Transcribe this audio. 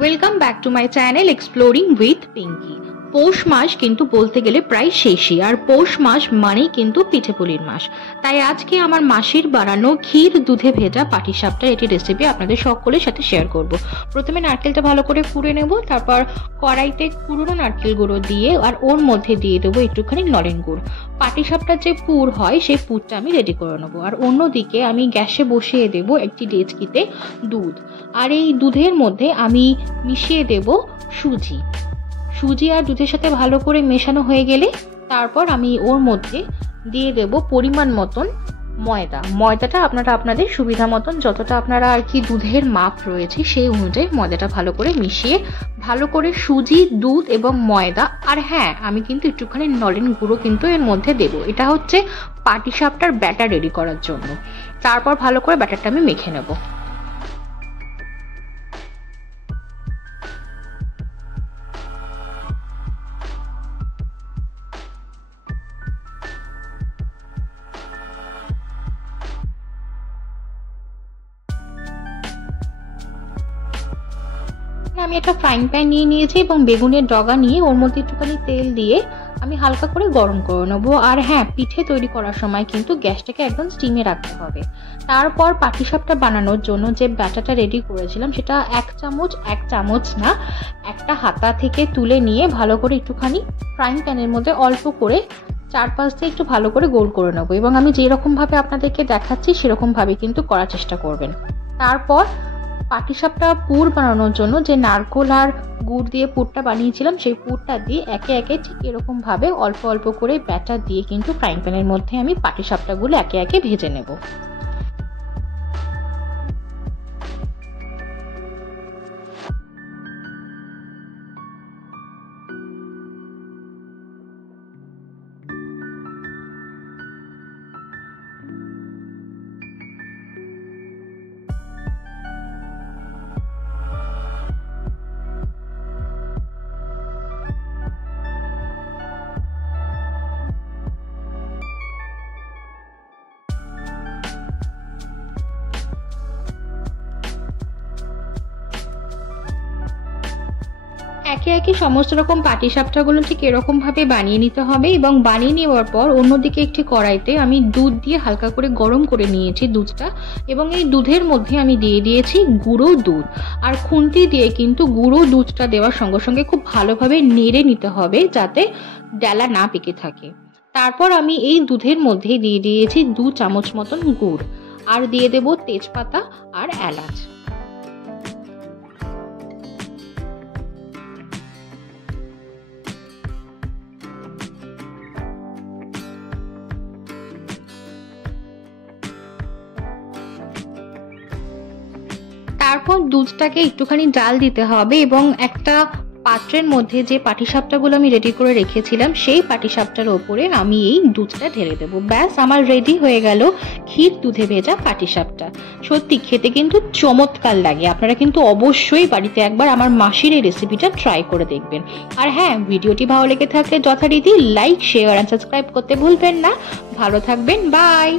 Welcome back to my channel exploring with Pinky. পৌষ মাস কিন্তু বলতে গেলে প্রায় শেষই, আর পৌষ মাস মানেই কিন্তু পিঠেপুলির মাস। তাই আজকে আমার মাসির বানানো ক্ষীর দুধে ভেজা পাটিসাপটার এটি রেসিপি আপনাদের সকলের সাথে শেয়ার করব। প্রথমে নারকেলটা ভালো করে কুড়ে নেব, তারপর কড়াইতে কুড়োনো নারকেল গুঁড়ো দিয়ে আর ওর মধ্যে দিয়ে দেবো একটুখানি নলেন গুড়। পাটিসাপটার যে পুর হয় সেই পুরটা আমি রেডি করে নেবো। আর অন্যদিকে আমি গ্যাসে বসিয়ে দেব একটি ডেচকিতে দুধ, আর এই দুধের মধ্যে আমি মিশিয়ে দেব সুজি। সুজি আর দুধের সাথে ভালো করে মেশানো হয়ে গেলে তারপর আমি ওর মধ্যে দিয়ে দেব পরিমাণ মতন ময়দা। ময়দাটা আপনারা আপনাদের সুবিধা মতন যতটা আপনারা আর কি দুধের মাপ রয়েছে সেই অনুযায়ী ময়দাটা ভালো করে মিশিয়ে ভালো করে সুজি, দুধ এবং ময়দা, আর হ্যাঁ আমি কিন্তু একটুখানি নলেন গুঁড়ো কিন্তু এর মধ্যে দেব। এটা হচ্ছে পাটিসাপটার ব্যাটার রেডি করার জন্য। তারপর ভালো করে ব্যাটারটা আমি মেখে নেব। আমি একটা ফ্রাইং প্যান নিয়ে নিয়েছি এবং বেগুনের ডগা নিয়ে ওর মধ্যে একটুখানি তেল দিয়ে আমি হালকা করে গরম করে নেবো। আর হ্যাঁ, পিঠে তৈরি করার সময় কিন্তু গ্যাসটাকে একদম স্টিমে রাখতে হবে। তারপর পাটিসাপটা বানানোর জন্য যে ব্যাটারটা রেডি করেছিলাম সেটা এক চামচ না, একটা হাতা থেকে তুলে নিয়ে ভালো করে একটুখানি ফ্রাইং প্যানের মধ্যে অল্প করে চারপাশ দিয়ে একটু ভালো করে গোল করে নেবো, এবং আমি যেরকম ভাবে আপনাদেরকে দেখাচ্ছি সেরকম ভাবে কিন্তু করার চেষ্টা করবেন। তারপর পাটিসাপটা পুর বানানোর জন্য যে নারকেল আর গুড় দিয়ে পুরটা বানিয়েছিলাম সেই পুরটা দিয়ে একে একে ঠিক এরকম ভাবে অল্প অল্প করে ব্যাটার দিয়ে কিন্তু ফ্রাইং প্যানের মধ্যে আমি পাটিসাপটাগুলো একে একে ভেজে নেব। একে একে সমস্ত রকম পাটিসাপটাগুলো ঠিক এরকম ভাবে বানিয়ে নিতে হবে, এবং বানিয়ে নেওয়ার পর অন্যদিকে একটি কড়াইতে আমি দুধ দিয়ে হালকা করে গরম করে নিয়েছি দুধটা, এবং এই দুধের মধ্যে আমি দিয়ে দিয়েছি গুঁড়ো দুধ। আর খুন্তি দিয়ে কিন্তু গুঁড়ো দুধটা দেওয়ার সঙ্গে সঙ্গে খুব ভালোভাবে নেড়ে নিতে হবে যাতে ডালা না পেকে থাকে। তারপর আমি এই দুধের মধ্যে দিয়ে দিয়েছি 2 চামচ মতন গুড়, আর দিয়ে দেব তেজপাতা আর এলাচ। তারপর দুধটাকে একটুখানি জাল দিতে হবে, এবং একটা পাত্রের মধ্যে যে পাটিসাপটাগুলো আমি রেডি করে রেখেছিলাম সেই পাটিসাপটার ওপরে আমি এই দুধটা ঢেলে দেবো। ব্যাস, আমার রেডি হয়ে গেল ক্ষীর দুধে ভেজা পাটিসাপটা। সত্যি খেতে কিন্তু চমৎকার লাগে। আপনারা কিন্তু অবশ্যই বাড়িতে একবার আমার মাসির এই রেসিপিটা ট্রাই করে দেখবেন। আর হ্যাঁ, ভিডিওটি ভালো লেগে থাকলে যথারীতি লাইক, শেয়ার আর সাবস্ক্রাইব করতে ভুলবেন না। ভালো থাকবেন, বাই।